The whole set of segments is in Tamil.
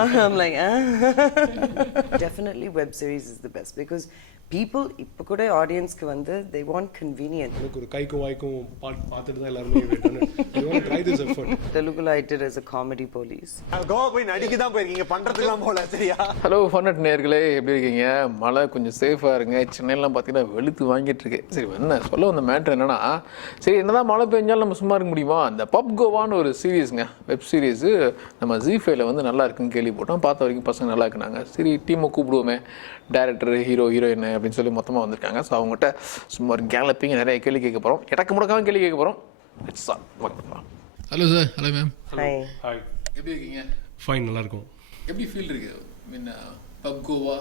I'm like, Definitely web series is the best because people, இப்போ கூட ஆடியன்ஸ்க்கு வந்து they want convenience. எனக்கு ஒரு கைக்கும் வாய்க்கும் பார்த்துட்டு தான் எல்லாருமே ட்ரை திஸ் எஃபர்ட். தெலுங்குல I did as a comedy police. Goa போய் நடிக்க தான் போயிருக்கீங்க, பண்றதுக்குலாம் போல. சரியா? ஹலோ ஃபன்னட் நேயர்களே, எப்படி இருக்கீங்க? மழை கொஞ்சம் சேஃபாக இருங்க. சென்னையிலாம் பார்த்தீங்கன்னா வெளுத்து வாங்கிட்டு இருக்கு. சரி, என்ன சொல்ல வந்த மேட்ரு என்னன்னா, சரி என்னதான் மழை பெஞ்சாலும் நம்ம சும்மா இருக்க முடியுமா? இந்த பப் கோவான்னு ஒரு சீரீஸுங்க, வெப் சீரிஸு நம்ம ஜி5ல வந்து நல்லா இருக்குன்னு கேள்விப்பட்டோம். பார்த்த வரைக்கும் பசங்க நல்லா இருக்குனாங்க. சரி டீமை கூப்பிடுவோமே, டேரக்டர், ஹீரோ, ஹீரோயின் அப்படின்னு சொல்லி மொத்தமாக வந்திருக்காங்க. ஸோ அவங்ககிட்ட சும்மா ஒரு கேலப்பிங்க நிறைய கேள்வி கேட்க போகிறோம். இடக்கு முடக்காம கேள்வி கேட்க போகிறோம். Hello sir. Hello ma'am. Hi. எப்படி இருக்கீங்க? ஃபைன், நல்லா இருக்கும். எப்படி ஃபீல் இருக்கு? மீன் பப் கோவா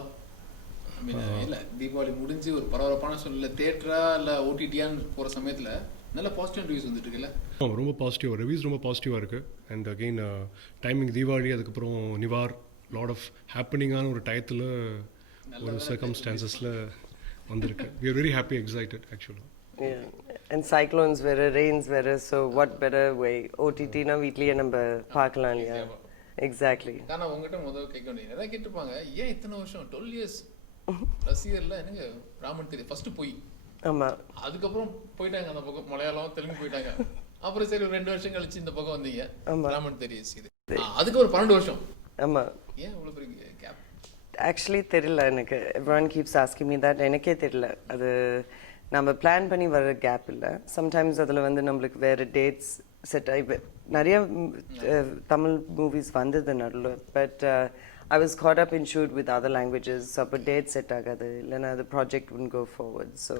மீன் இல்லை தீபாவளி முடிஞ்சு ஒரு பரபரப்பான சூழ்நிலை தேட்டரா இல்லை ஓடிடியான்னு போகிற சமயத்தில் நல்ல பாசிட்டிவ் ரிவ்யூஸ் வந்துட்டு இருக்குல்ல? ரொம்ப பாசிட்டிவ் ரிவ்யூஸ், ரொம்ப பாசிட்டிவாக இருக்குது. அண்ட் அகெயின் டைமிங் தீபாவளி, அதுக்கப்புறம் நிவார், லாட் ஆஃப் ஹேப்பனிங்கான ஒரு டயத்தில் ஒரு சர்க்கம்ஸ்டான்சஸில் வந்திருக்கு. We are very happy, excited actually. Yeah. And cyclones வேற, rains வேற, so what better way? OTT னா வீட்லயே நம்ம பார்க்கலாம் இல்லையா? Exactly. நான் உங்ககிட்ட முதல்ல கேட்க வேண்டியது ஏதாவது கேட்டுப்பாங்க, ஏன் இத்தனை வருஷம் 12 years ரசிகர்ல என்னங்க ராமன் தெரியும் ஃபர்ஸ்ட் போய், ஆமா, அதுக்கப்புறம் போயிட்டாங்க அந்த பக்கம், மலையாளம் தெலுங்கு போயிட்டாங்க. அப்புறம் சரி ஒரு 2 வருஷம் கழிச்சு இந்த பக்கம் வந்தீங்க, ராமன் தெரியும் இது. அதுக்கு ஒரு 12 வருஷம். ஆமா. ஏன் இவ்வளவு பெரிய கேப்? ஆக்சுவலி தெரியல எனக்கு. everyone keeps asking me that. எனக்கே தெரியல. அது நம்ம பிளான் பண்ணி வர கேப் இல்லை. சம்டைம்ஸ் அதில் வந்து நம்மளுக்கு வேறு டேட்ஸ் செட் ஆகி நிறைய தமிழ் மூவிஸ் வந்தது நடுவில். But I was caught up in shoot with other languages. அப்போ டேட் செட் ஆகாது, இல்லைன்னா அது project wouldn't go forward. So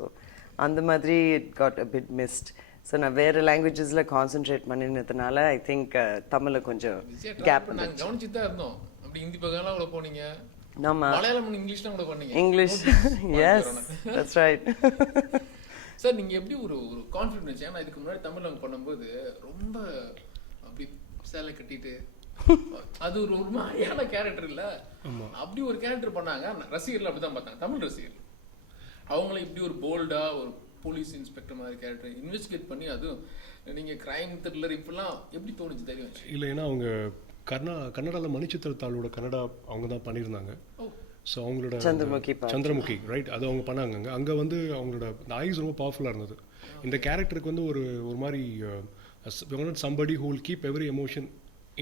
அந்த மாதிரி it got a bit missed. So நான் வேறு லாங்குவேஜஸில் கான்சென்ட்ரேட் பண்ணினதுனால ஐ திங்க் தமிழில் கொஞ்சம் கேப். நாங்கள் கவனிச்சு தான் இருந்தோம். அப்படி ஹிந்தி பக்கம்லாம் கூட போனீங்க, மலையாளம், இங்கிலீஷ்லாம் கூட பண்ணீங்க. English, yes, that's right. Sir நீங்க எப்படி ஒரு ஒரு கான்ஃபிடன்ஸ்? ஏன்னா இதுக்கு முன்னாடி தமிழ்ல பண்ணும்போது ரொம்ப அப்படி சேலை கட்டிட்டு அது ஒரு ஒரு மாதிரியான கேரக்டர் இல்ல, அப்படி ஒரு கேரக்டர் பண்ணாங்க. ரசிகர்கள் அப்படிதான் பார்த்தாங்க, தமிழ் ரசிகர்கள். அவங்கள இப்படி ஒரு போல்டா ஒரு போலீஸ் இன்ஸ்பெக்டர் மாதிரி கேரக்டர் இன்வெஸ்டிகேட் பண்ணி, அதுவும் நீங்க கிரைம் த்ரில்லர் இப்பெல்லாம் எப்படி தோணுச்சு தைரியம்? இல்லை, ஏன்னா அவங்க கன்னடாவில் மணிச்சித்திரத்தாளோட கன்னடா அவங்க தான் பண்ணியிருந்தாங்க. ஸோ அவங்களோட சந்திரமுகி ரைட், அது அவங்க பண்ணாங்க. அங்கே வந்து அவங்களோட ஐஸ் ரொம்ப பவர்ஃபுல்லாக இருந்தது. இந்த கேரக்டருக்கு வந்து ஒரு ஒரு மாதிரி somebody who will keep every emotion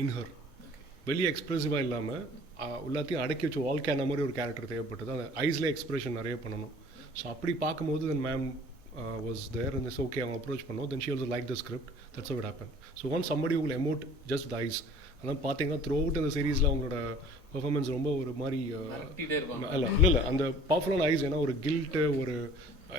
in her, வெளியே எக்ஸ்பிரசிவாக இல்லாமல் எல்லாத்தையும் அடக்கி வச்சு வால் கேன மாதிரி ஒரு கேரக்டர் தேவைப்பட்டது. அந்த ஐஸ்லேயே எக்ஸ்பிரஷன் நிறைய பண்ணணும். ஸோ அப்படி பார்க்கும்போது then ma'am was there and it's okay, அவங்க அப்ரோச் பண்ணோம். then she also liked the script, that's how it happened. so once somebody who will emote just the eyes, அதான் பார்த்தீங்கன்னா த்ரூ அவுட் இந்த சீரீஸில் அவங்களோட பெர்ஃபார்மன்ஸ் ரொம்ப ஒரு மாதிரி இல்லை அந்த பவர்ஃபுல்லான ஐஸ். ஏன்னா ஒரு கில்ட்டு, ஒரு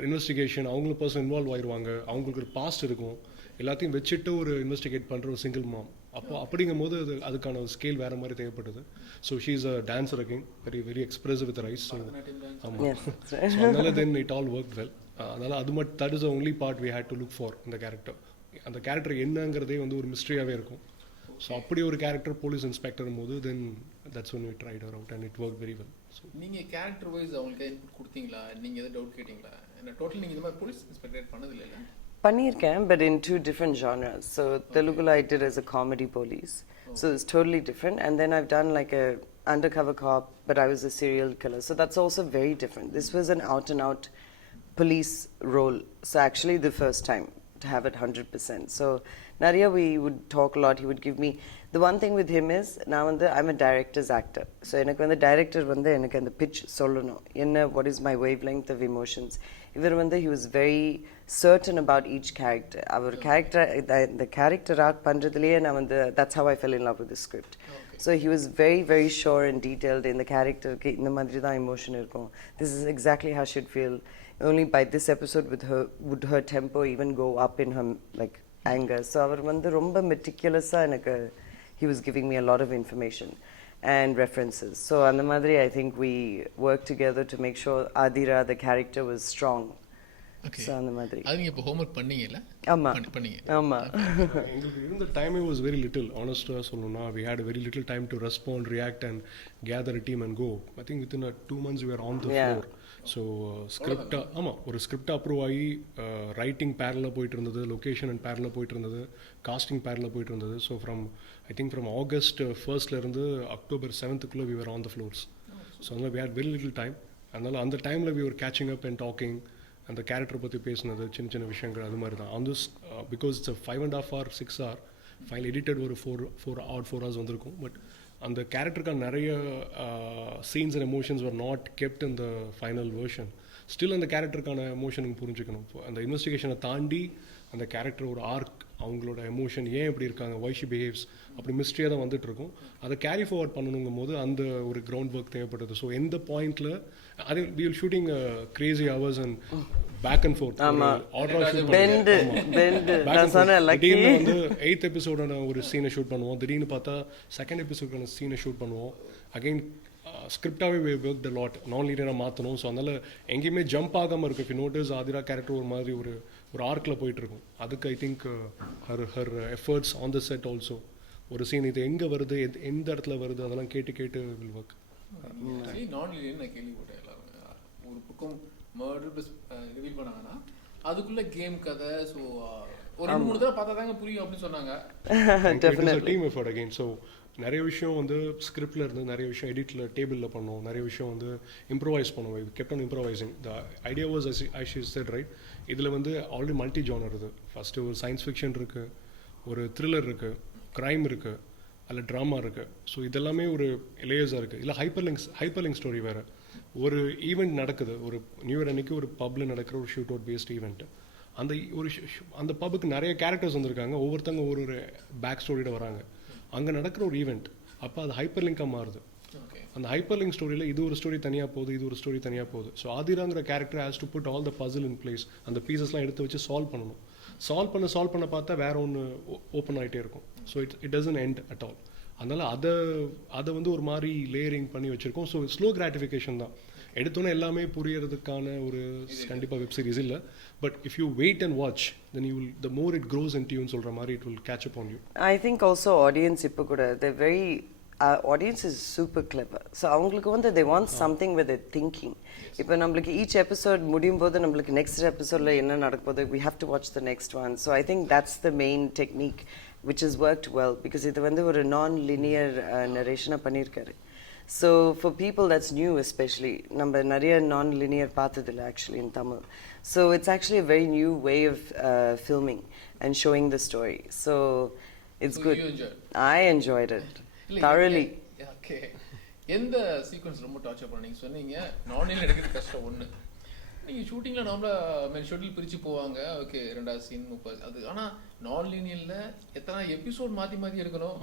இன்வெஸ்டிகேஷன், அவங்களும் பர்சன் இன்வால்வ் ஆயிடுவாங்க, அவங்களுக்கு ஒரு பாஸ்ட் இருக்கும், எல்லாத்தையும் வச்சுட்டு ஒரு இன்வெஸ்டிகேட் பண்ணுற ஒரு சிங்கிள் மாம். அப்போ அப்படிங்கும் போது அதுக்கான ஒரு ஸ்கேல் வேறு மாதிரி தேவைப்படுது. So she is a dancer again, very very expressive with eyes. So ஆமாம், ஸோ அதனால then it all work well. அதனால் அது மட்டும் that is the only part we had to look for இந்த கேரக்டர். அந்த கேரக்டர் என்னங்கிறதே வந்து ஒரு மிஸ்ட்ரியாகவே இருக்கும். ஸோ அப்படி ஒரு கேரக்டர் போலீஸ் இன்ஸ்பெக்டர் போது then that's one we tried her out and it work very well. So நீங்கள் கேரக்டர் வைஸ் அவங்களுக்கு இன்புட் கொடுத்தீங்களா? நீங்கள் எதாவது டவுட் கேட்டிங்களா? என்ன டோட்டல் நீங்கள் இந்த மாதிரி போலீஸ் இன்ஸ்பெக்டர் பண்ணதில்லை? இல்லை, பண்ணியிருக்கேன், but in 2 different genres. So Telugu I did as a comedy police, so it's totally different. And then I've done like a undercover cop, but I was a serial killer, so that's also very different. This was an out and out police role, so actually the first time to have it 100%. So Nariya, we would talk a lot. He would give me, the one thing with him is now I'm a director's actor, so எனக்கு வந்து director வந்து எனக்கு அந்த pitch சொல்லணும் என்ன, what is my wavelength of emotions. இவர் வந்து he was very certain about each character. Our character the character arc பண்றதுலயே நான் வந்து that's how I fell in love with the script. So he was very very sure and detailed in the character. இந்த மாதிரி தான் emotion இருக்கும், this is exactly how she'd feel. Only by this episode with her would her tempo even go up in her like anger. So அவர் வந்து ரொம்ப meticulous-ஆ எனக்கு he was giving me a lot of information and references. So அந்த மாதிரி I think we worked together to make sure Adira the character was strong. Okay. So அந்த மாதிரி அது நீங்க இப்ப ஹோம்வொர்க் பண்ணீங்கல? ஆமா பண்ணீங்க. ஆமா. எங்களுக்கு இருந்த time was very little, honestly சொல்லணும்னா we had a very little time to respond, react and gather a team and go. I think within 2 months we were on the floor. So ஸ்கிரிப்டாக ஆமாம் ஒரு ஸ்கிரிப்ட் அப்ரூவ் ஆகி ரைட்டிங் பேரில் போயிட்டு இருந்தது, லொக்கேஷன் அண்ட் பேரில் போயிட்டு இருந்தது, காஸ்டிங் பேரில் போயிட்டு இருந்தது. So I think from August 1 October 7 we were on the floors. So அதனால் we had very little time. அதனால் அந்த டைமில் we were catching up and talking. அந்த கேரக்டரை பற்றி பேசினது, சின்ன சின்ன விஷயங்கள் அது மாதிரி தான். On this because it's 5.5 hour 6 hour file edited ஒரு 4 hours வந்திருக்கும். பட் அந்த கேரக்டருக்கான நிறைய scenes and emotions were not kept in the final version. Still அந்த கேரக்டருக்கான எமோஷனுக்கு புரிஞ்சுக்கணும். அந்த இன்வெஸ்டிகேஷனை தாண்டி அந்த கேரக்டர் ஒரு ஆர்க், அவங்களோட எமோஷன் ஏன் எப்படி இருக்காங்க, வை ஷி பிஹேவ்ஸ், அப்படி மிஸ்ட்ரியாக தான் வந்துட்டு இருக்கும். அதை கேரி ஃபார்வர்ட் பண்ணணுங்கும் போது அந்த ஒரு கிரவுண்ட் ஒர்க் தேவைப்படுது. ஸோ எந்த பாயிண்ட்ல அது we will shooting crazy hours and back and forth order திடீர்னு வந்து 8th எபிசோடான ஒரு சீனை ஷூட் பண்ணுவோம், திடீர்னு பார்த்தா 2nd எபிசோடான சீனை ஷூட் பண்ணுவோம். அகைன் ஸ்கிரிப்டாகவே ஒர்க் த லாட், நான் லீடராக மாற்றணும். ஸோ அதனால் எங்கேயுமே ஜம்ப் ஆகாமல் இருக்கும். If you notice Aadhira character ஒரு மாதிரி ஒரு ஆர்க்கில் போயிட்டுருக்கும். அதுக்கு I think her efforts on the set also. ஒரு சீன் இது எங்கே வருது, எந்த இடத்துல வருது, அதெல்லாம் கேட்டு வில் ஒர்க். நான் லீடர் நான் கேள்விப்பட்டேன் எல்லாரும் ஒரு பக்கம் மர்டர் ப்ளஸ் ரிவீல் பண்ணாங்கன்னா அதுக்குள்ள கேம் கதை. ஸோ ஒரு 2-3 தடவை பார்த்தா தாங்க புரியும் அப்படின்னு சொன்னாங்க. Team effort again. ஸோ நிறைய விஷயம் வந்து ஸ்கிரிப்டில் இருந்து, நிறைய விஷயம் எடிட்டில் டேபிளில் பண்ணோம், நிறைய விஷயம் வந்து இம்ப்ரோவைஸ் பண்ணுவோம். Kept on improvising. The idea was I she said right. இதில் வந்து ஆல்ரெடி மல்டி ஜானர் இது. ஃபஸ்ட்டு ஒரு சயின்ஸ் ஃபிக்ஷன் இருக்குது, ஒரு த்ரில்லர் இருக்குது, க்ரைம் இருக்குது, அதில் ட்ராமா இருக்குது. ஸோ இதெல்லாமே ஒரு லேயர்ஸாக இருக்குது. இல்லை ஹைப்பர்லிங்க் ஸ்டோரி வேறு. ஒரு ஈவெண்ட் நடக்குது, ஒரு நியூ இயர் அன்னைக்கு ஒரு பப்பில் நடக்கிற ஒரு ஷூட் அவுட் பேஸ்ட் ஈவெண்ட். அந்த பப்புக்கு நிறைய கேரக்டர்ஸ் வந்திருக்காங்க, ஒவ்வொருத்தங்க ஒரு பேக் ஸ்டோரியோட வராங்க. அங்கே நடக்கிற ஒரு ஈவெண்ட், அப்போ அது ஹைப்பர் லிங்காக மாறுது. அந்த ஹைப்பர் லிங்க் ஸ்டோரியில் இது ஒரு ஸ்டோரி தனியாக போகுது, இது ஒரு ஸ்டோரி தனியாக போகுது. ஸோ ஆதிராங்கிற character has to put all the puzzle in place. அந்த பீசஸ்லாம் எடுத்து வச்சு சால்வ் பண்ணணும். சால்வ் பண்ண பார்த்தா வேற ஒன்று ஓப்பன் ஆகிட்டே இருக்கும். So it doesn't end at all. அதனால் அதை வந்து ஒரு மாதிரி லேயரிங் பண்ணி வச்சுருக்கோம். ஸோ ஸ்லோ கிராட்டிஃபிகேஷன் தான். எடுத்தோன்னே எல்லாமே புரியறதுக்கான ஒரு கண்டிப்பாக வெப் சீரிஸ் இல்லை. But if you wait and watch then you will the more it grows in டியூன்னு சொல்கிற மாதிரி it will catch up on you. I think also audience இப்போ கூட they're very audience is super clever. So அவங்களுக்கு வந்து they want something with their thinking. இப்போ நம்மளுக்கு each episode முடியும் போது நம்மளுக்கு next episodeல என்ன நடக்க போகுது, we have to watch the next one. So I think that's the main technique which has worked well because இது வந்து ஒரு non-linear narration பண்ணியிருக்காரு. So for people that's new especially, நம்ம நிறைய non-linear பார்த்ததில்லை actually in Tamil. So it's actually a very new way of filming and showing the story. So it's good. You enjoyed? I enjoyed it thoroughly. Okay. எந்த சீக்வன்ஸ் ரொம்ப டார்ச்சர் பண்ணீங்க? சொன்னீங்க நானில் எடுக்கிறது கஷ்டம் ஒன்று. நீங்கள் ஷூட்டிங்கில் நார்மலாக ஷெட்யூல் பிரித்து போவாங்க. ஓகே 2வது சீன் 30 அது. ஆனால் நான் லீனியரில் எத்தனை எபிசோட் மாற்றி எடுக்கணும்.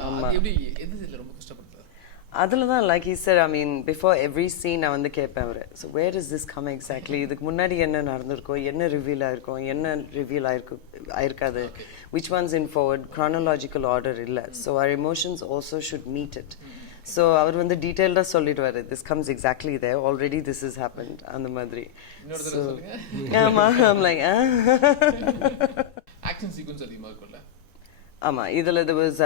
அது எப்படி எது இதில் ரொம்ப கஷ்டப்படுது? அதில் தான் like he said, I mean before every scene நான் வந்து கேட்பேன் அவர். So where does this come exactly? இதுக்கு முன்னாடி என்ன நடந்திருக்கும், என்ன ரிவீல் ஆயிருக்கும், என்ன reveal ஆயிருக்காது, which one's in forward, chronological order இல்லை. So our emotions also should meet it. So அவர் வந்து டீட்டெயில்டாக சொல்லிடுவார், this comes exactly there, already this has happened அந்த மாதிரி. So ஆமாம், I'm like ஆக்ஷன் சீக்வன்ஸ் அதிகமாக இருக்கும்ல. ஆமாம், இதில் there was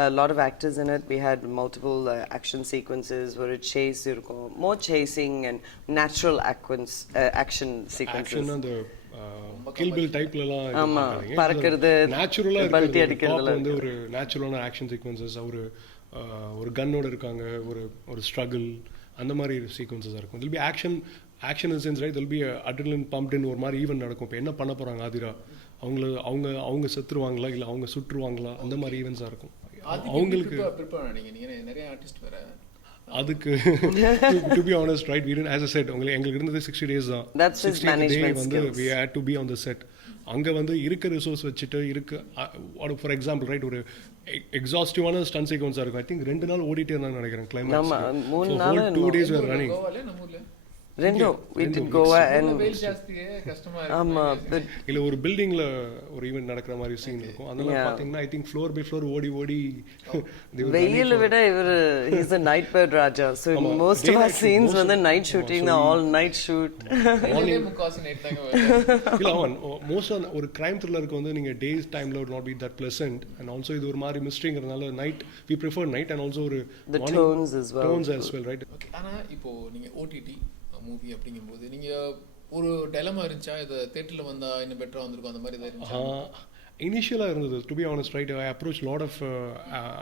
a lot of actors in it. We had multiple action sequences, ஒரு chase இருக்கும், more chasing and natural action sequences. Action அந்த கில் பில் டைப்லலாம் ஆமா, பறக்கிறது, நேச்சுரலா பல்டி இருக்கு. அடிக்கிறதுல வந்து ஒரு நேச்சுரலான ஆக்ஷன் சீக்வன்சஸ், ஒரு கன்னோட இருக்காங்க, ஒரு ஸ்ட்ரகிள், அந்த மாதிரி சீக்வன்சஸ் இருக்கும். It'll be action in sense right, it'll be adrenaline பம்ப்டுன்னு ஒரு மாதிரி ஈவென்ட் நடக்கும். இப்போ என்ன பண்ண போகிறாங்க ஆதிரா, அவங்க செத்துருவாங்களா இல்லை அவங்க சுற்றுவாங்களா, அந்த மாதிரி ஈவெண்ட்ஸாக இருக்கும். அவங்களுக்கு நிறைய ஆர்டிஸ்ட் வேற அதுக்கு to be honest right, we didn't, as I said, எங்களுக்கு இருந்தது 60 days தான். That's his management வந்து skills. we had to be on the set. அங்கே வந்து இருக்க ரிசோர்ஸ் வச்சுட்டு ஃபார் எக்ஸாம்பிள் ரைட், ஒரு எக்ஸாஸ்டிவான ஸ்டன் சீக்வன்ஸாக இருக்கும். ஐ திங்க் 2 நாள் ஓடிட்டே இருந்தான்னு நினைக்கிறேன். Climax 2 days were running. ரெண்டும் we did Goa and ஆமா, இல்ல ஒரு பில்டிங்ல ஒரு ஈவென்ட் நடக்கிற மாதிரி சீன் இருக்கும். அதனால பாத்தீங்கன்னா I think floor by floor ஓடி வெயில விட இவர் he's a night bird raja. So most of our scenes வந்து night shooting, the all night shoot. இல்ல மோஸ்ட் ஒரு கிரைம் த்ரில்லருக்கு வந்து நீங்க டேஸ் டைம்ல would not be that pleasant, and also இது ஒரு மாதிரி மிஸ்ட்ரிங்கிறதுனால night we prefer night, and also ஒரு the tones as well right. ஆனா இப்போ நீங்க OTT மூவி அப்படிங்கும்போது நீங்கள் ஒரு டெலமா இருந்துச்சா இதை தேட்டரில் வந்தால் இன்னும் பெட்டராக வந்திருக்கும் அந்த மாதிரி எதாவது இருந்துச்சா? இனிஷியலாக இருந்தது to be honest right I approach lot of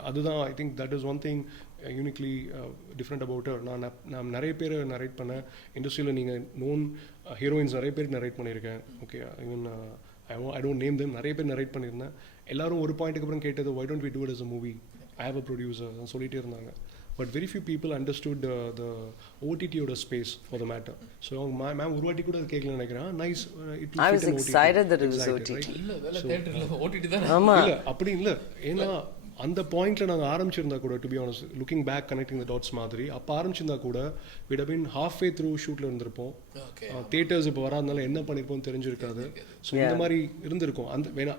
அதுதான் I think that is one thing uniquely different about நான் நிறைய பேர் நரேட் பண்ணேன் இண்டஸ்ட்ரியில் நீங்கள் நோன் ஹீரோயின்ஸ் நிறைய பேர் நரேட் பண்ணியிருக்கேன் okay even I don't name them நிறைய பேர் நரேட் பண்ணியிருந்தேன் எல்லாரும் ஒரு பாயிண்ட்டுக்கு அப்புறம் கேட்டது why don't we do it as a movie I have a producer சொல்லிகிட்டே இருந்தாங்க but very few people understood the ஓடிடியோட space for the matter so அவங்க மேம் ஒரு வாட்டி கூட அது கேட்கலன்னு நினைக்கிறேன் nice it I was excited that it was OTT. இல்லை அதெல்லாம் தேட்டரில் ஓடிடி தான். இல்லை அப்படி இல்லை ஏன்னா அந்த பாயிண்ட்ல நாங்கள் ஆரம்பிச்சிருந்தா கூட to be honest looking back connecting the dots மாதிரி அப்போ ஆரம்பிச்சிருந்தா கூட would have been half way through ஷூட்டில் இருந்திருப்போம் தியேட்டர்ஸ் இப்போ வராதனால என்ன பண்ணியிருப்போம் தெரிஞ்சிருக்காது ஸோ இந்த மாதிரி இருந்திருக்கும் அந்த வேணா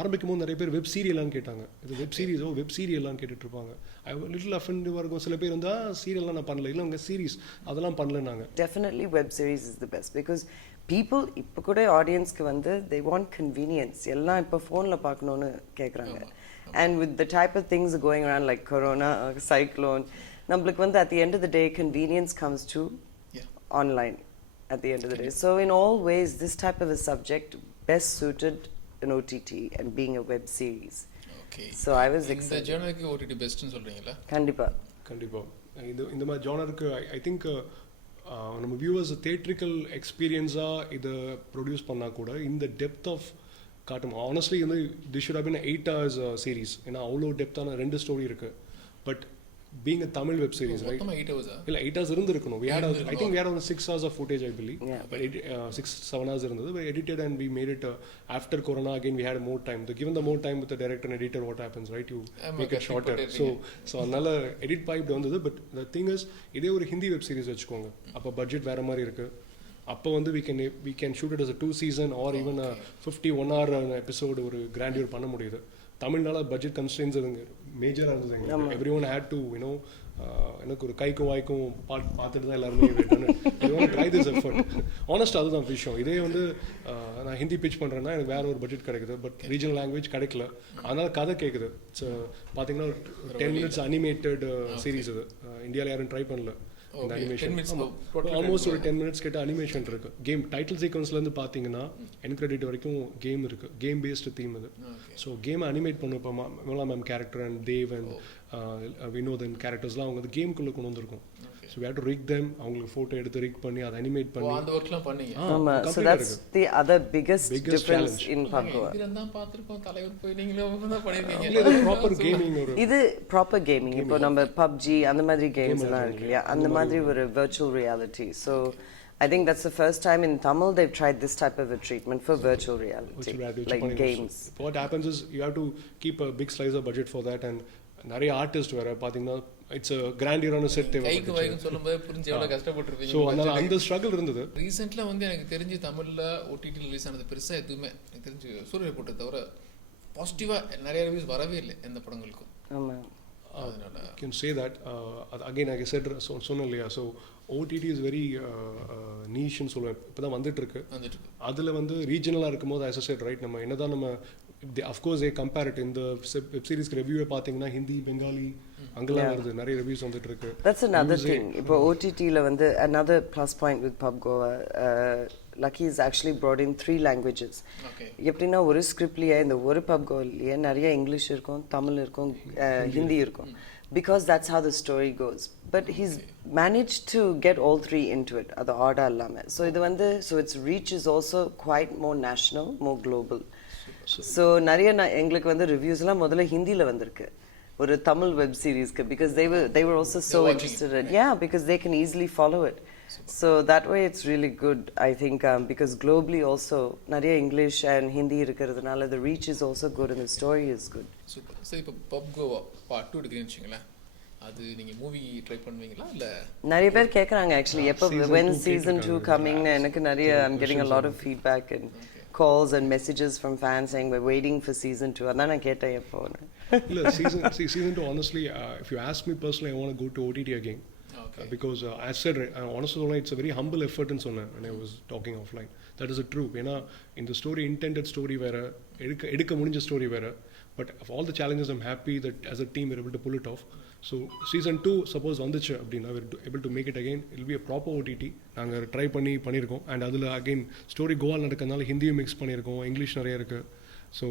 ஆரம்பிக்கும் போது நிறைய பேர் வெப் சீரியலான்னு கேட்டாங்க இது வெப் சீரிஸோ வெப் சீரியலான்னு கேட்டுட்டு இருப்பாங்க ஐ லிட்டில் அஃபெண்டிவாக இருக்கும் சில பேர் இருந்தால் சீரியல்லாம் நான் பண்ணல இல்லை அவங்க சீரிஸ் அதெல்லாம் பண்ணல நாங்கள் Definitely web series is the best because people இப்போ கூட ஆடியன்ஸ்க்கு வந்து they want convenience எல்லாம் இப்போ ஃபோனில் பார்க்கணுன்னு கேட்குறாங்க and with the type of things going around like corona cyclone நம்மளுக்கு வந்து at the end of the day convenience comes to online at the end of the day so in all ways this type of a subject best suited an OTT and being a web series okay so I was இந்த excited ஜேர்னலுக்கு ஓடிடி பெஸ்ட்னு சொல்றீங்களா? கண்டிப்பாக இந்த மாதிரி ஜானருக்கு ஐ திங்க் நம்ம வியூவர்ஸ் தேட்ரிக்கல் எக்ஸ்பீரியன்ஸாக இதை ப்ரொடியூஸ் பண்ணால் கூட இந்த டெப்த் ஆஃப் காட்டும் ஆனஸ்ட்லி வந்து this should have been 8 hours series ஏன்னா அவ்வளோ டெப்த்தான 2 ஸ்டோரி இருக்குது but being a Tamil web series, right? 8 hours. இல்ல 8 hours இருந்திருக்கணும். We had I think we had around 6 hours of footage I believe. Yeah. But 6-7 hours இருந்தது. We edited and we made it after corona again we had more time. Given the more time with the director and editor what happens, right? You make it shorter. So அதனால edit pipe வந்தது but the thing is இதே ஒரு ஹிந்தி வெப் சீரிஸ் வெச்சுக்கோங்க. அப்ப பட்ஜெட் வேற மாதிரி இருக்கு. அப்போ வந்து we can shoot it as a 2 season or even a 51 hour episode ஒரு grandeur பண்ண முடியுது. தமிழ்னால பட்ஜெட் கன்ஸ்ட்ரெயின்ஸ் அதுங்க மேஜராக இருந்ததுங்க every one had to you know எனக்கு ஒரு கைக்கும் வாய்க்கும் பார்த்துட்டு தான் எல்லாருமே ட்ரை திஸ் எஃபர்ட் ஆனஸ்ட் அதுதான் விஷயம் இதே வந்து நான் ஹிந்தி பிச் பண்ணுறேன்னா எனக்கு வேற ஒரு பட்ஜெட் கிடைக்குது பட் ரீஜனல் லாங்குவேஜ் கிடைக்கல அதனால கதை கேட்குது ஸோ பார்த்தீங்கன்னா 10 minutes அனிமேட்டட் சீரீஸ் இது இந்தியாவில் யாரும் ட்ரை பண்ணல இந்த அனிமேஷன் ஆல்மோஸ்ட் ஒரு 10 minutes கிட்ட அனிமேஷன் இருக்கு கேம் டைட்டில் சீக்வன்ஸ்லேருந்து பார்த்தீங்கன்னா என் கிரெடிட் வரைக்கும் கேம் இருக்கு கேம் பேஸ்டு தீம் அது ஸோ கேமை அனிமேட் பண்ணும் இப்போ Vimala ma'am character and Dev and Vinodhan கேரக்டர்ஸ்லாம் அவங்க வந்து கேம்குள்ளே கொண்டு வந்திருக்கும் so we have to rig them அவங்களுக்கு ஃபோட்டோ எடுத்து ரிக் பண்ணி அதை அனிமேட் பண்ணி அந்த ஒர்க்லாம் பண்ணீங்க ஆமா so that's the other biggest difference challenge. in PUBG இதெல்லாம் தான் பார்த்திருக்கோம் தலைவர் போய் நீங்களும் தான் பண்ணிருக்கீங்க இது ப்ராப்பர் கேமிங் ஒரு இது ப்ராப்பர் கேமிங் இப்போ நம்ம பப்ஜி அந்த மாதிரி கேம்ஸ் எல்லாம் இருக்கு இல்லையா அந்த மாதிரி ஒரு virtual reality so I think that's the first time in Tamil they've tried this type of a treatment for virtual reality like games what happens is you have to keep a big slice of budget for that and நிறைய ஆர்டிஸ்ட் வேற பாத்தீங்கன்னா இட்ஸ் a grandeur செட் தேவை கைக்கு வாய்க்கு சொல்லும்போது புரிஞ்சு எவ்வளவு கஷ்டப்பட்டிருப்பீங்க ஸோ அதனால அந்த ஸ்ட்ரகிள் இருந்தது ரீசெண்டாக வந்து எனக்கு தெரிஞ்சு தமிழில் ஓடிடி ரிலீஸ் ஆனது பெருசாக எதுவுமே எனக்கு தெரிஞ்சு சூரிய போட்டு தவிர பாசிட்டிவாக நிறைய ரிவ்யூஸ் வரவே இல்லை எந்த படங்களுக்கும் ஆமா அதனால can say that again like I said சொன்னேன் இல்லையா ஸோ ஓடிடி இஸ் வெரி நீஷ்னு சொல்லுவேன் இப்போ தான் வந்துட்டு இருக்கு அதில் வந்து ரீஜனலாக இருக்கும்போது as I said ரைட் நம்ம என்னதான் நம்ம அஃப்கோர்ஸ் ஏ கம்பேர் இட் இந்த வெப் சீரிஸ்க்கு ரிவ்யூவை பார்த்தீங்கன்னா ஹிந்தி பெங்காலி அங்கெல்லாம் வருது நிறைய ரிவ்யூஸ் வந்துட்டு இருக்கு that's another thing இப்போ OTT-ல வந்து another plus point with PUBG Lucky is actually brought in 3 languages எப்படின்னா ஒரு ஸ்கிரிப்ட்லயே இந்த ஒரு PUBG-லயே நிறைய இங்கிலீஷ் இருக்கும் தமிழ் இருக்கும் ஹிந்தி இருக்கும் because that's how the story goes but he's managed to get all 3 into it அது ஆர்டர் இல்லாம so இது வந்து so its reach is also quite more national more global so நிறைய எங்களுக்கு வந்து ரிவ்யூஸ் எல்லாம் முதல்ல ஹிந்தில வந்திருக்கு ஒரு தமிழ் வெப் சீரிஸ்க்கு because they were also so interested in because they can easily follow it so that way it's really good I think because globally also நிறைய English and Hindi இருக்கிறதுனால the reach is also good and the story is good super சரி இப்போ PUBG பார்ட் 2 எடுக்கிறேன்னு வச்சுங்களேன் அது நீங்க மூவி ட்ரை பண்ணுவீங்களா இல்ல நிறைய பேர் கேக்குறாங்க actually எப்போ when season 2 coming எனக்கு நிறைய I'm getting a lot of feedback and calls and messages from fans saying we're waiting for season 2 அதான் நான் கேட்டேன் எப்போ இல்ல season 2 honestly if you ask me personally I want to go to OTT again Because as said, honestly சொன்னா it's a very humble effort ன்னு சொன்னேன் when I was talking offline. That is the truth. ஏன்னா இந்த ஸ்டோரி intended story வேற, எடுக்க முடிஞ்ச ஸ்டோரி வேற. But of all the challenges, I'm happy that as a team we're able to pull it off. So season 2 suppose வந்துச்சு அப்படின்னா we're able to make it again. It'll be a proper OTT. நாங்கள் ட்ரை பண்ணியிருக்கோம். அண்ட் அதில் அகெயின் ஸ்டோரி கோவால் நடக்கிறதுனால ஹிந்தியும் மிக்ஸ் பண்ணியிருக்கோம், இங்கிலீஷ் நிறைய இருக்குது. ஸோ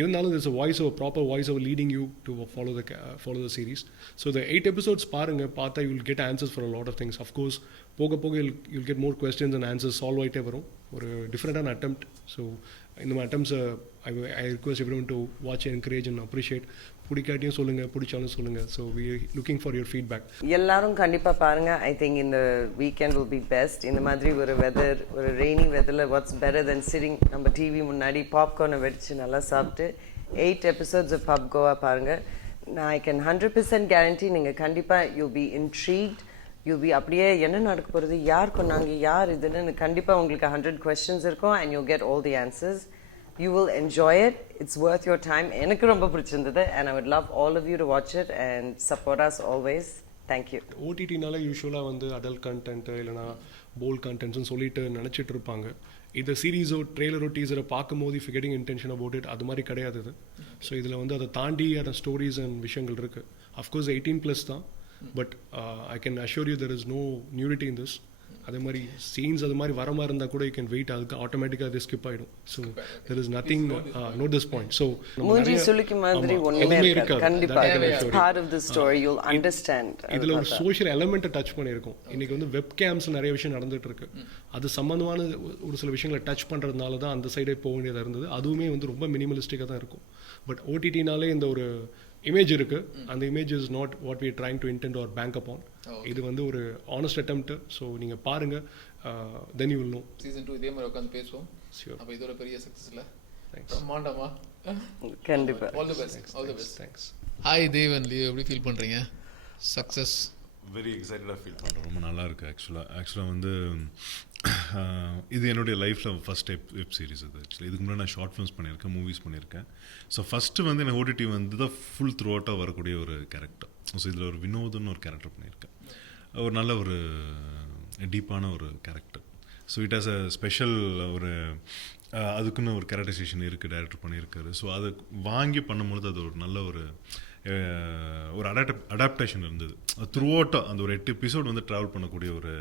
இருந்தாலும் there's a voice over, proper voice over leading you to follow the series. So the 8 episodes பார்த்தா you will get answers for a lot of things. Of course போக you'll get more questions and answers solve ஆகிட்டே வரும். ஒரு டிஃப்ரெண்ட்டான attempt. ஸோ இந்த மாதிரி attempts I request everyone to watch, encourage and appreciate. பிடிக்காட்டியும் சொல்லுங்கள், பிடிச்சாலும் சொல்லுங்கள். So we are looking for your feedback. எல்லாரும் கண்டிப்பாக பாருங்கள். ஐ திங்க் இந்த வீக்கெண்ட் will be best. இந்த மாதிரி ஒரு வெதர், ஒரு ரெய்னி வெதரில் what's better than sitting நம்ம டிவி முன்னாடி பாப்கார்னை வெடிச்சு நல்லா சாப்பிட்டு 8 episodes of Pub Goa பாருங்கள். நான் I can 100% guarantee நீங்கள் கண்டிப்பாக you'll be intrigued. you'll be அப்படியே என்ன நடக்க போகிறது, யார் கொண்டாங்க, யார் இதுன்னு கண்டிப்பாக உங்களுக்கு 100 questions இருக்கும் and you'll get all the answers. You will enjoy it. It's worth your time. எனக்கு ரொம்ப பிடிச்சிருந்தது and I would love all of you to watch it and support us always. Thank you. ஓடிடினால யூஸ்வலாக வந்து அடல்ட் கண்டென்ட் இல்லைனா போல்ட் கண்டென்ட்ஸ்னு சொல்லிட்டு நினச்சிட்டு இருப்பாங்க. இந்த சீரீஸோ ட்ரெய்லரோ டீசரை பார்க்கும்போது if getting intention about it, அது மாதிரி கிடையாது இது. ஸோ இதில் வந்து அதை தாண்டியான ஸ்டோரிஸ் அண்ட் விஷயங்கள் இருக்குது. அஃப்கோர்ஸ் 18+ தான், but I can assure you there is no nudity in this. அதே மாதிரி சீன்ஸ் அது மாதிரி வர மாதிரி இருந்தால் கூட யூ கேன் வெயிட், அதுக்கு ஆட்டோமேட்டிக்காக அது ஸ்கிப் ஆகிடும். So there is nothing note this point. So மூஞ்சி சுளுக்கி மாதிரி ஒன்றுமே இருக்காது. கண்டிப்பாக part of the story you'll understand. இதில் ஒரு சோஷியல் எலமெண்ட்டை டச் பண்ணியிருக்கோம். இன்றைக்கி வந்து வெப் கேம்ஸ் நிறைய விஷயம் நடந்துட்டு இருக்கு. அது சம்மந்தமான ஒரு சில விஷயங்களை டச் பண்ணுறதுனால தான் அந்த சைடே போக வேண்டியதாக இருந்தது. அதுவுமே வந்து ரொம்ப மினிமலிஸ்டிக்காக தான் இருக்கும். பட் ஓடிடினாலே இந்த ஒரு இமேஜ் இருக்கு, அந்த image is not what we trying to intend or bank upon. இது வந்து ஒரு ஆனஸ்ட் அட்டெம்ப்ட். ஸோ நீங்கள் பாருங்க, then you will know. Season 2 இதே மாதிரி உட்காந்து பேசுவோம். ஷூர். அப்போ இது ஒரு பெரிய சக்ஸஸ்ல. தேங்க்ஸ். மாண்டமா கண்டிப்பா. All the best. All the best. Thanks. Hi தேவன் லியோ, எப்படி ஃபீல் பண்றீங்க? சக்ஸஸ் வெரி எக்ஸைட்டடாக ஃபீல் பண்ணுறேன். ரொம்ப நல்லா இருக்குது. ஆக்சுவலாக வந்து இது என்னுடைய லைஃப்பில் ஃபஸ்ட் வெப் சீரிஸ் இது. ஆக்சுவலி இதுக்கு முன்னாடி நான் ஷார்ட் ஃபிலிம்ஸ் பண்ணியிருக்கேன், மூவிஸ் பண்ணியிருக்கேன். ஸோ ஃபஸ்ட்டு வந்து எனக்கு ஓடிடி வந்து தான் ஃபுல் த்ரூ அவுட்டாக வரக்கூடிய ஒரு கேரக்டர். ஸோ இதில் ஒரு வினோதன்னு ஒரு கேரக்டர் பண்ணியிருக்கேன். ஒரு நல்ல ஒரு டீப்பான ஒரு character. So it has a special ஒரு அதுக்குன்னு ஒரு கேரக்டரைசேஷன் இருக்குது, டைரக்டர் பண்ணியிருக்காரு. ஸோ அதை வாங்கி பண்ணும்பொழுது அது ஒரு நல்ல ஒரு அடாப்டேஷன் இருந்தது. த்ரூ அவுட்டாக அந்த ஒரு 8 எபிசோட் வந்து ட்ராவல் பண்ணக்கூடிய ஒரு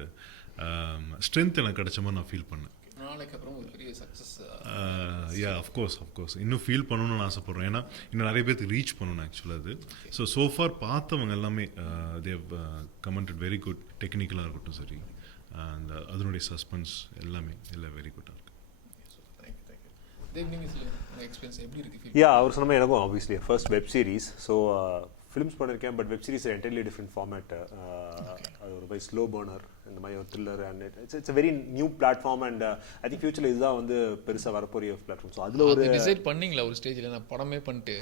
ஸ்ட்ரென்த் எனக்கு கிடைச்ச மாதிரி நான் ஃபீல் பண்ணேன். நாளைக்கு அப்புறம் ஒரு பெரிய சக்ஸஸ். யா அஃப்கோர்ஸ் இன்னும் ஃபீல் பண்ணணும்னு ஆசைப்பட்றேன். ஏன்னா இன்னும் நிறைய பேருக்கு ரீச் பண்ணணும் ஆக்சுவலாக அது. ஸோ ஃபார் பார்த்தவங்க எல்லாமே தேவ் கமெண்டட் வெரி குட். டெக்னிக்கலாக இருக்கட்டும் சரி, அந்த அதனுடைய சஸ்பென்ஸ் எல்லாமே எல்லாம் வெரி குட்டாக இருக்குது. யா அவர் சொன்ன எனக்கும் obviously first web series. So films பண்ணியிருக்கேன், but web series entirely different format. அது ஒரு மாதிரி ஸ்லோ பர்னர், இந்த மாதிரி ஒரு thriller and it's very new platform. And I think ஃபியூச்சரில் இதுதான் வந்து பெருசாக வரப்போறிய பிளாட்ஃபார்ம். ஸோ அதில் ஒரு டிசைட் பண்ணீங்களா ஒரு ஸ்டேஜில் நான் படமே பண்ணிட்டு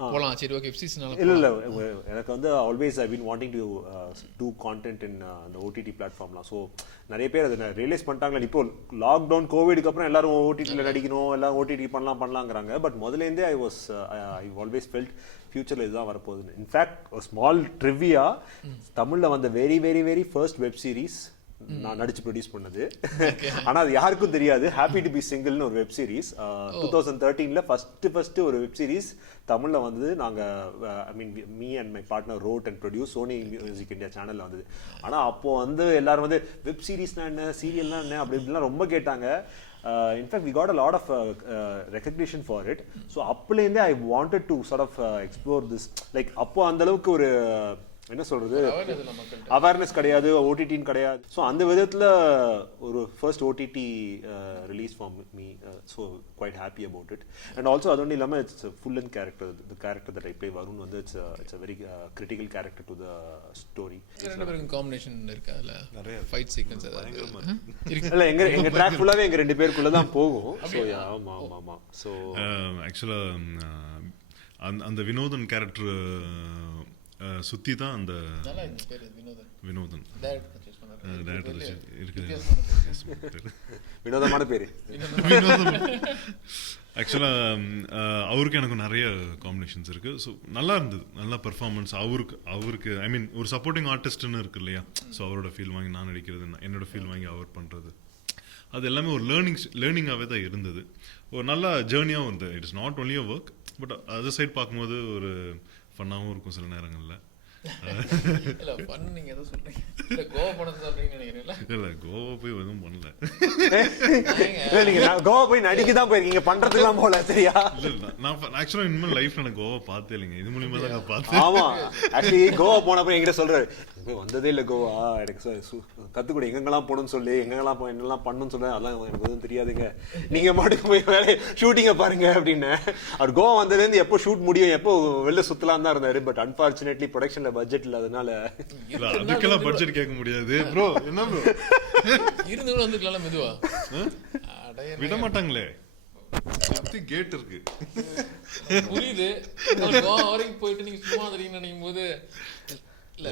போகலாம், சரி ஓகே எஃப்சிஸ்னால இல்லை எனக்கு வந்து always I been wanting to do content in அந்த ஓடிடி பிளாட்ஃபார்ம்லாம். ஸோ நிறைய பேர் அதை ரியலைஸ் பண்ணிட்டாங்களே. இப்போ லாக்டவுன் கோவிடுக்கு அப்புறம் எல்லாரும் ஓடிடியில் நடிக்கணும், எல்லாரும் ஓடிடி பண்ணலாங்கிறாங்க. பட் முதலேருந்தே ஐ ஆல்வேஸ் ஃபெல்ட் ஃபியூச்சரில் இதுதான் வரப்போகுதுன்னு. இன்ஃபேக்ட் ஒரு ஸ்மால் ட்ரிவியா, தமிழில் வந்த very very very first web series நான் நடிச்சு ப்ரொடியூஸ் பண்ணது. ஆனால் அது யாருக்கும் தெரியாது. ஹாப்பி டு பி சிங்கிள்னு ஒரு வெப் சீரிஸ் 2013 ஃபர்ஸ்ட் ஒரு வெப் சீரிஸ் தமிழில் வந்து நாங்கள் I mean me and my partner wrote and produce Sony Music India சேனலில் வந்தது. ஆனால் அப்போது வந்து எல்லாரும் வந்து வெப் சீரிஸ்னா என்ன, சீரியல்னா என்ன அப்படி இப்படிலாம் ரொம்ப கேட்டாங்க. In fact we got a lot of recognition for it. So அப்போலேருந்தே I wanted to sort of explore this. Like அப்போ அந்தளவுக்கு ஒரு என்ன சொல்றது, அவேர்னஸ் கிடையாது, ஓடிடின்னு கிடையாது. ஸோ அந்த விதத்தில் ஒரு first OTT release for me. So quite happy about it. And also அது ஒன்றும் இல்லாமல் it's full and character. The character that I play Varun வந்து it's a very critical character to the story. ரெண்டு பேரும் காம்பினேஷன் இருக்கு, அதில் நிறைய ஃபைட் சீக்வென்ஸ் இல்லை எங்கள் ட்ராக் ஃபுல்லாகவே எங்கள் ரெண்டு பேருக்குள்ளே தான் போகும். ஸோ ஆமாம். ஸோ ஆக்சுவலாக அந்த வினோதன் கேரக்டர் சுற்றி தான் அந்த வினோதன் டேரக்டர் இருக்குது. வினோதமான பேரு. ஆக்சுவலாக அவருக்கு எனக்கு நிறைய காம்பினேஷன்ஸ் இருக்குது. ஸோ நல்லா இருந்தது, நல்ல பெர்ஃபார்மன்ஸ். அவருக்கு ஐ மீன் ஒரு சப்போர்ட்டிங் ஆர்டிஸ்ட்னு இருக்கு இல்லையா, ஸோ அவரோட ஃபீல் வாங்கி நான் நடிக்கிறது, என்னோட ஃபீல் வாங்கி அவர் பண்ணுறது, அது எல்லாமே ஒரு லேர்னிங்காகவே தான் இருந்தது. ஒரு நல்ல ஜேர்னியாகவும் இருந்தது. It is not only a work, but other side பார்க்கும்போது ஒரு ஃபன்னாகவும் இருக்கும் சில நேரங்களில். இல்ல பண்ணு நீங்க எதை சொல்றீங்க? இல்ல கோவா பணத்தை சொல்றீங்கன்னு நினைக்கிறீங்களா? இல்ல கோவா போய் எதுவும் பண்ணல. நீங்க கோவா போய் நடிக்க தான் போயிருக்கீங்க, பண்றதுலாம் போல. சரியா? இல்ல நான் ஆக்சுவலா இனிமேல் லைஃப்ல நான் கோவா பார்த்தே இல்லைங்க. இது மூலியமா தான் நான் பார்த்தேன். ஆமா, ஆக்சுவலி கோவா போனப்ப என்கிட்ட சொல்றாரு, வந்ததே இல்ல கோவா, எனக்கு கத்துக்கூட எங்கெல்லாம் போகணும்னு சொல்லி, என்னெல்லாம் பண்ணணும்னு சொல்ல, அதெல்லாம் எனக்கு எதுவும் தெரியாதுங்க, நீங்க மாட்டுக்கு போய் வேலை ஷூட்டிங்க பாருங்க அப்படின்னு. அவர் கோவா வந்ததுலேருந்து எப்போ ஷூட் முடியும், எப்போ வெளில சுத்தலாம் தான் இருந்தாரு. பட் அன்பார்ச்சுனேட்லி ப்ரொடக்ஷன்ல பட்ஜெட் இல்லாதனால அதுக்கெல்லாம் பட்ஜெட் கேட்க முடியாது ப்ரோ. என்ன ப்ரோ இருந்து வந்துக்கலாம் மெதுவா விட மாட்டாங்களே, கேட் இருக்கு. புரியுது. கோவா வரைக்கும் போயிட்டு நீங்க சும்மா தெரியும் நினைக்கும் போது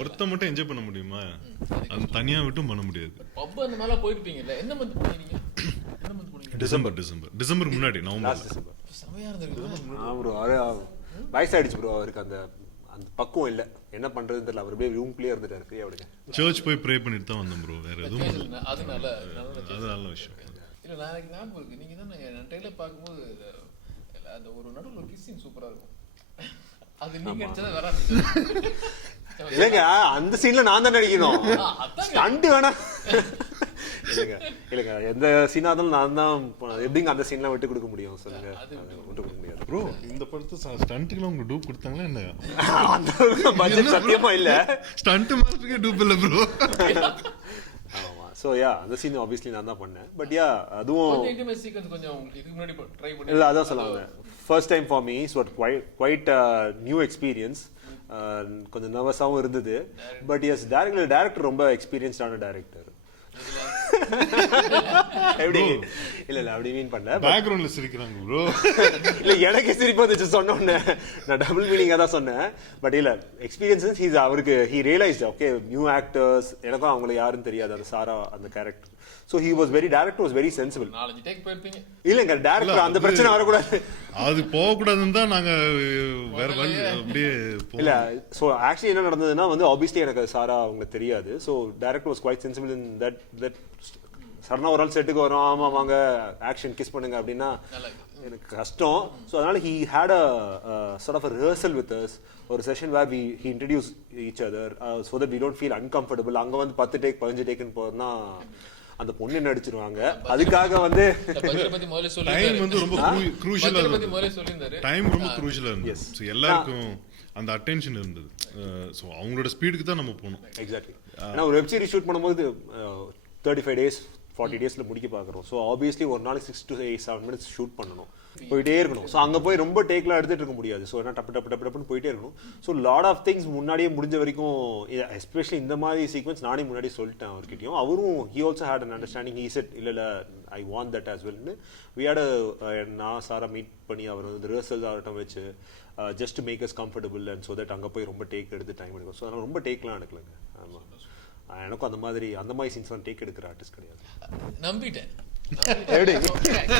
ஒருத்த மட்டும் என்ஜாய் பண்ண முடியுமா? அது தனியா விட்டும் பண்ண முடியாது. பப் அந்த மேல போயிருப்பீங்கல்ல, என்ன மந்த் போனீங்க? என்ன மந்த் போனீங்க? டிசம்பர் முன்னாடி நவம்பர். செமையா இருந்திருக்கு. ப்ரோ வயசாயிடுச்சு ப்ரோ, அவருக்கு அந்த பக்குவம் இல்ல, என்ன பண்றதுன்னு தெரியல. அவர் அப்படியே ரூம்குள்ளேயே இருந்துட்டாரு, ஃப்ரீயா விடுங்க. சர்ச் போய் ப்ரே பண்ணிட்டு தான் வந்தோம் ப்ரோ, வேற எதுவும் அது அது நல்ல விஷயம். இல்ல நாளைக்கு ஞாபகம் இருக்கு, நீங்க தான் நான் ட்ரெயிலர் பார்க்கும்போது அந்த ஒரு நடுவுல கிஸ்ஸிங் சூப்பரா இருக்கும். அது நீங்க அடிச்சதா வர இல்லைங்க, அந்த சீன்ல நான் தான் நடிக்கணும், ஸ்டண்ட் வேணா. இல்லைங்க எந்த சீனா இருந்தாலும் நான் தான். எப்படிங்க அந்த சீன்லாம் விட்டு கொடுக்க முடியும் சொல்லுங்க? விட்டு கொடுக்க முடியாது ப்ரோ. இந்த படத்தை ஸ்டண்ட்டுக்குலாம் உங்களுக்கு டூப் கொடுத்தாங்களா என்ன? அந்த பட்ஜெட் சத்தியமா இல்ல, ஸ்டண்ட் மாஸ்டருக்கே டூப் இல்ல ப்ரோ. ஆமா. சோ யா அந்த சீன் ஆப்வியஸ்லி நான் தான் பண்ணேன். பட் யா அதுவும் இன்டிமேட் சீக்வென்ஸ் கொஞ்சம் இதுக்கு முன்னாடி ட்ரை பண்ணி இல்ல, அதான் சொல்லுவாங்க. First time for me, so quite new experience. கொஞ்சம் நர்வஸாகவும் இருந்தது. பட் எஸ் டேரக்டர் ரொம்ப எக்ஸ்பீரியன்ஸ்டான டேரக்டர். எப்படி இல்ல அப்படி மீன் பண்ணல, பேக்ரவுண்ட்ல சிரிக்கிறாங்க ப்ரோ. இல்ல எனக்கு சிரிப்பு வந்துச்சு சொன்னோன்னே, நான் டபுள் மீனிங்கா தான் சொன்னேன். பட் இல்ல எக்ஸ்பீரியன்ஸ் அவருக்கு he realised okay new actors, எனக்கும் அவங்களுக்கு யாருன்னு தெரியாது அந்த சாரா அந்த character. So he was director was very sensible. நாலஞ்சு டேக் போயிருப்பீங்க. இல்லங்க டைரக்டர் அந்த பிரச்சனை வரக்கூடாது, அது போகக்கூடாதுன்னு தான் நாங்க வேற வழி அப்படியே இல்ல. சோ ஆக்சுவலி என்ன நடந்ததுன்னா வந்து ஆப்வியஸ்லி எனக்கு சாரா அவங்களுக்கு தெரியாது. So director was quite sensible in that சடனா ஒரு ஆள் செட்டுக்கு வரும், ஆமா வாங்க ஆக்ஷன் கிஸ் பண்ணுங்க அப்படின்னா எனக்கு கஷ்டம். ஸோ அதனால he had a sort of a rehearsal with us, ஒரு session where he introduced each other so that we don't feel uncomfortable. அங்க வந்து 10 டேக் 15 டேக்னு போறோம்னா அந்த பொண்ணு நடிச்சிருவாங்க. அதுக்காக வந்து டைம் வந்து ரொம்ப க்ரூஷியலா இருந்தது. டைம் ரொம்ப க்ரூஷியலா இருந்தது. ஸோ எல்லாருக்கும் அந்த அட்டென்ஷன் இருந்தது. ஸோ அவங்களோட ஸ்பீடுக்கு தான் நம்ம போகணும். எக்ஸாக்ட்லி. ஏன்னா ஒரு வெப் சீரிஸ் ஷூட் பண்ணும்போது 35 days 40 daysல முடிக்க பார்க்குறோம். ஸோ ஆப்வியஸ்லி ஒரு நாளைக்கு 6 to 7 minutes ஷூட் பண்ணணும், போயிட்டே இருக்கணும். ஸோ அங்கே போய் ரொம்ப டேக்லாம் எடுத்துட்டு இருக்க முடியாது. ஸோ என்ன டப்பு டப்பு டப்பு டப்புன்னு போயிட்டே இருக்கணும். ஸோ லாட் ஆஃப் திங்ஸ் முன்னாடியே முடிஞ்ச வரைக்கும், எஸ்பெஷலி இந்த மாதிரி சீக்வன்ஸ் நானே முன்னாடி சொல்லிட்டேன் அவர்கிட்டயும். அவரும் he also had an understanding. He said இல்லை ஐ வாண்ட் தட் ஆஸ் வெல்னு. வி ஹேட் நான் சாரா மீட் பண்ணி அவர் வந்து ரிஹர்சல் ஆகட்டும் வச்சு just to make us comfortable and so that அங்கே போய் ரொம்ப டேக் எடுத்து டைம் எடுக்கும். ஸோ அதனால் ரொம்ப டேக்லாம் எடுக்கலங்க. ஆமாம், எனக்கும் அந்த மாதிரி சீன்ஸ்லாம் டேக் எடுக்கிற ஆர்டிஸ்ட் கிடையாது. நம்பிட்டேன். எப்படி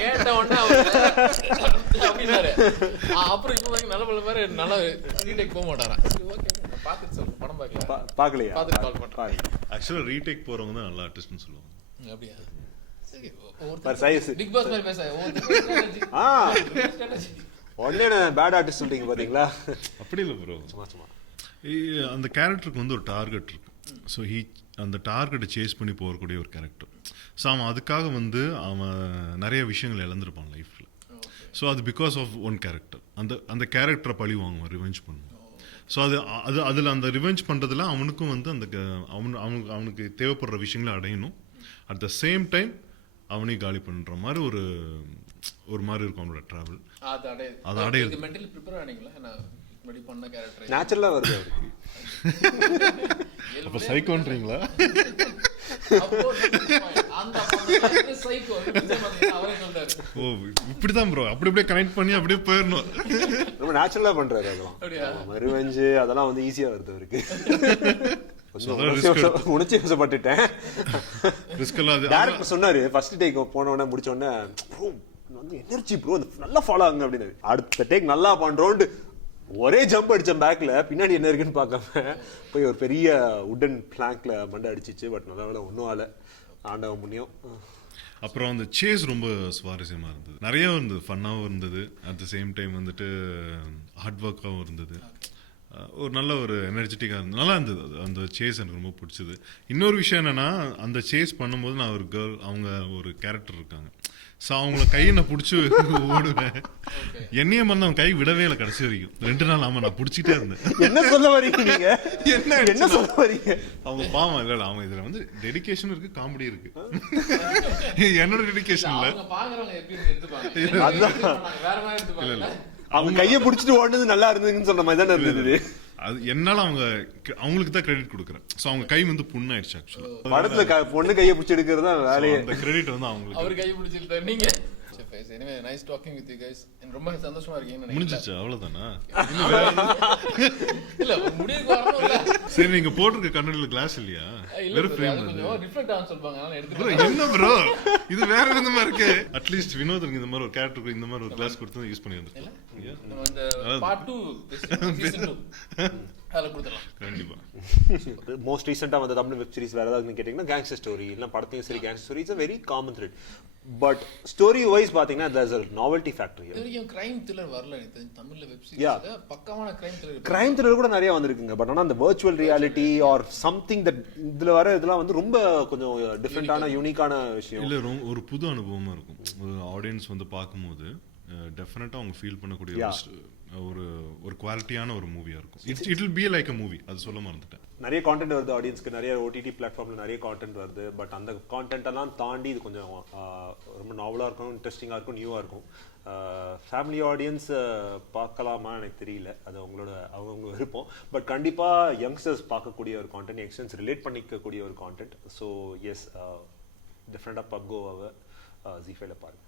கேட்ட உடனே அப்படின்னாரு. அப்புறம் இப்போ நல்ல பல பேர் நல்லா ரீடேக் போக மாட்டாராம். பார்த்துட்டு சொல்லு, படம் பார்க்கலையா? பார்த்துட்டு கால் பண்ணுறேன். ஆக்சுவலாக ரீடேக் போகிறவங்க தான் நல்லா ஆர்டிஸ்ட்னு சொல்லுவாங்க. அப்படியா? பிக் பாஸ் மாதிரி பேச உடனே பேட் ஆர்டிஸ்ட் சொல்றீங்க பாத்தீங்களா? அப்படி இல்லை ப்ரோ, சும்மா அந்த கேரக்டருக்கு வந்து ஒரு டார்கெட் இருக்கு. ஸோ அந்த டார்கெட்டை சேஸ் பண்ணி போகக்கூடிய ஒரு கேரக்டர். ஸோ அவன் அதுக்காக வந்து அவன் நிறைய விஷயங்கள் இழந்திருப்பான் லைஃப்பில். ஸோ அது பிகாஸ் ஆஃப் ஒன் கேரக்டர். அந்த கேரக்டரை பழி வாங்குவான், ரிவெஞ்ச் பண்ணுவான். ஸோ அதில் அந்த ரிவெஞ்ச் பண்ணுறதுல அவனுக்கும் வந்து அந்த அவனுக்கு தேவைப்படுற விஷயங்களை அடையணும். அட் த சேம் டைம் அவனையும் காலி பண்ணுற மாதிரி ஒரு மாதிரி இருக்கும் அவனோட ட்ராவல். அது அடையுது. மென்டலி ப்ரிப்பேர் ஆனீங்களா? முன்னாடி பண்ண கேரக்டர் நேச்சுரலா வருது அவருக்கு. அப்ப சைக்கோன்றீங்களா? ஓ இப்படிதான் ப்ரோ, அப்படியே கனெக்ட் பண்ணி அப்படியே போயிடணும். ரொம்ப நேச்சுரலா பண்றாரு. அதெல்லாம் ரிவெஞ்ச் அதெல்லாம் வந்து ஈஸியா வருது அவருக்கு. உணர்ச்சி வசப்பட்டுட்டேன். டேரக்டர் சொன்னாரு ஃபர்ஸ்ட் டேக் போன உடனே முடிச்ச உடனே ப்ரோ வந்து எனர்ஜி ப்ரோ நல்லா ஃபாலோ ஆகுங்க அப்படின்னு. அடுத்த டேக் நல்லா பண்றோண்டு ஒரே ஜம்ப் அடிச்சேன் பேக்ல, பின்னாடி என்ன இருக்குன்னு பார்க்காம போய் ஒரு பெரிய உடன் பிளாங்க்ல மண்டை அடிச்சிச்சு. பட் நல்ல வேலை ஒன்றும் ஆகல, ஆண்டவ முடியும். அப்புறம் அந்த சேஸ் ரொம்ப சுவாரஸ்யமாக இருந்தது, நிறைய இருந்தது, ஃபன்னாகவும் இருந்தது, அட் த சேம் டைம் வந்துட்டு ஹார்ட் ஒர்க்காகவும் இருந்தது, ஒரு நல்ல ஒரு எனர்ஜெட்டிக்காக இருந்தது, நல்லா இருந்தது. அந்த சேஸ் எனக்கு ரொம்ப பிடிச்சது. இன்னொரு விஷயம் என்னென்னா, அந்த சேஸ் பண்ணும்போது நான் ஒரு கேர்ள், அவங்க ஒரு கேரக்டர் இருக்காங்க, ஸோ அவங்கள கையை நான் பிடிச்சி ஓடுவேன். என்னையே வந்து அவன் கை விடவே இல்லை கடைசி வரைக்கும். 2 நாள் ஆமாம் நான் பிடிச்சிட்டே இருந்தேன். என்ன சொல்ல வரீங்க நீங்க? என்ன சொல்ல வரீங்க? அவங்க பாவம் இல்லை, அவங்க இதில் வந்து டெடிகேஷன் இருக்கு, காமெடி இருக்கு. என்னோட டெடிகேஷன் இல்லை, அவங்க கையை பிடிச்சிட்டு ஓடுனது நல்லா இருந்ததுன்னு சொல்ற மாதிரி தானே இருந்தது. அது என்னால அவங்களுக்கு தான் கிரெடிட் கொடுக்குறேன். ஸோ அவங்க கை வந்து புண்ணாயிடுச்சு ஆக்சுவலாக. படத்துல பொண்ணு கையை பிடிச்சி எடுக்கிறது தான் வேலையே. அந்த கிரெடிட் வந்து அவங்களுக்கு. அவர் கையை பிடிச்சிட்டு நீங்க anyway nice talking with you guys. ரொம்ப சந்தோஷமா இருக்கீங்க. முடிஞ்சிச்சு அவ்வளவுதானா? இல்ல முடிவுக்கு வரணும்ல. சரி, நீங்க போட்டுருக்க கண்ணாடில கிளாஸ் இல்லையா? வேற ஃப்ரேம் கொஞ்சம் ரிஃப்ளெக்ட் ஆகும் சொல்வாங்க, அதனால எடுத்துட்டு. என்ன ப்ரோ இது வேற என்ன மாதிரி இருக்கு? அட்லீஸ்ட் வினோதனுக்கு இந்த மாதிரி ஒரு கேரக்டருக்கு இந்த மாதிரி ஒரு கிளாஸ் கொடுத்து யூஸ் பண்ணி வந்துட்டேன். இந்த பார்ட் 2 சீசன் 2 அதல கொடுத்துடலாம் கண்டிப்பா. மோஸ்ட் ரீசெண்டா வந்த தமிழ் வெப் சீரிஸ் வேற ஏதாவது கேட்டீங்கன்னா கேங்ஸ்டர் ஸ்டோரி, இல்ல படத்தையும் சரி gangster story is a very common thread. But story wise பாத்தீங்கன்னா there's a novelty factor here. இதுவரைக்கும் கிரைம் த்ரில்லர் வரல எனக்கு தமிழ்ல வெப் சீரிஸ்ல. பக்காவான கிரைம் த்ரில்லர் கூட நிறைய வந்திருக்குங்க. பட் ஆனா அந்த virtual reality or something that இதுல வர இதெல்லாம் வந்து ரொம்ப கொஞ்சம் டிஃபரெண்டான யூனிக்கான விஷயம். இல்ல ஒரு புது அனுபவமா இருக்கும். ஒரு ஆடியன்ஸ் வந்து பார்க்கும்போது டெஃபினட்டா அவங்க ஃபீல் பண்ணக்கூடிய ஒரு ஒரு குவாலிட்டியான ஒரு மூவியா இருக்கும். It will be like a movie. அது சொல்ல மறந்துட்டேன். நிறைய கான்டென்ட் வருது ஆடியன்ஸ்க்கு, நிறைய ஓடிடி பிளாட்ஃபார்ம்ல நிறைய கான்டென்ட் வருது. பட் அந்த கான்டென்ட் எல்லாம் தாண்டி இது கொஞ்சம் ரொம்ப நாவலா இருக்கும், இன்ட்ரெஸ்டிங்கா இருக்கும், நியூவா இருக்கும். ஃபேமிலி ஆடியன்ஸ் பார்க்கலாமா எனக்கு தெரியல, அது அவங்க விருப்பம். பட் கண்டிப்பா யங்ஸ்டர்ஸ் பார்க்கக்கூடிய ஒரு கான்டென்ட், யங்ஸ்டர்ஸ் ரிலேட் பண்ணிக்கக்கூடிய ஒரு கான்டென்ட். ஸோ எஸ், டிஃப்ரெண்டாக பப்கோவாவை ஜீஃபைல பாருங்க.